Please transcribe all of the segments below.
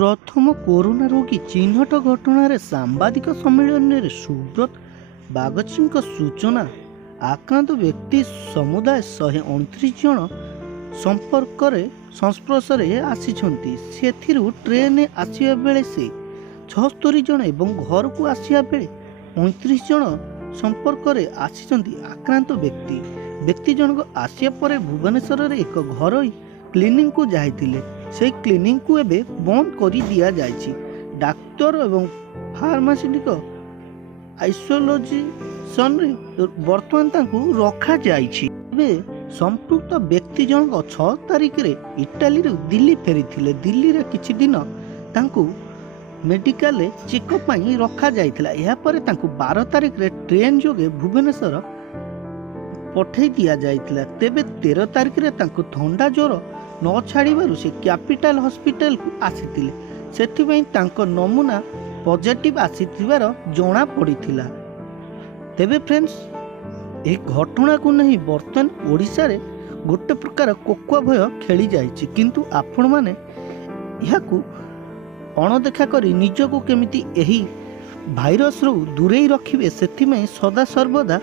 प्रथम कोरोना रोगी चिन्हट घटन सांबादिक सम्मेलन सुब्रत बागची सूचना आक्रांत व्यक्ति समुदाय 129 जन संस्पर्श आसी ट्रेन आसवा बेले से 76 जन एवं घर को आसवा बेले 29 जन संपर्क आसी आक्रांत व्यक्ति जनक आसिया पर भुवनेश्वर एक घर क्लिनिक को जाइतिले से क्लिनिक को एबे बंद कर दिया जाइछि। डाक्तर एवं फार्मासिटिक आइसोलेशन रे वर्तमान तांकु रखा जाइछि। एबे संपृक्त व्यक्ति जनक 6 तारिख रे इटाली रे दिल्ली फेरिथिले। दिल्ली रे किछि दिन तांकु मेडिकल चेकअप पई रखा जाइथिला। या परे तांकु 12 तारिख रे ट्रेन जोगे भुवनेश्वर पठै दिया जाइथिला। तेबे 13 तारिख रे तांकु थंडा ज्वर न छाड़बार से कैपिटल हॉस्पिटल को आसीथिले। सेथिबें तांको नमूना पॉजिटिव आसीथिबार जणा पड़िथिला। तेबे फ्रेंड्स ए घटना को नहीं बर्तमान ओडिशा रे गोटे प्रकार कोकुआ भय खेली जाइछि। किंतु आपण माने याकू अणदेखा करी निजको केमिति एही भाइरस रु दूरेई रखिबे सेथिमें सदा सर्वदा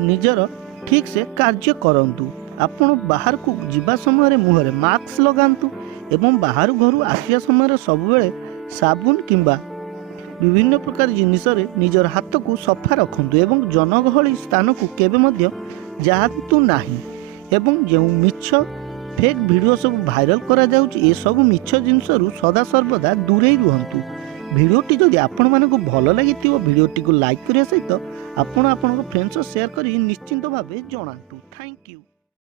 निजर ठीक से कार्य करंतु। आपण बाहर को जीवा समय मुहरे मास्क लगांतु एवं बाहर घर आसिया समय सब बेले साबुन किंबा विभिन्न प्रकार जिनिस निजर हाथ को सफा रखंतु एवं जनगहली स्थान को केबे मध्य जातु नाही। एवं जो मिछ फेक वीडियो सब भाइराल करा जाउछि ए सब मिछ जिनिस रु सदा सर्वदा दूरे रुहंतु। वीडियोटी जदि आपण मानकु भल लागिथिबो वीडियोटी को लाइक करिया सहित आपण फ्रेंड्स शेयर करी निश्चिंत भावे जणातु। Thank you.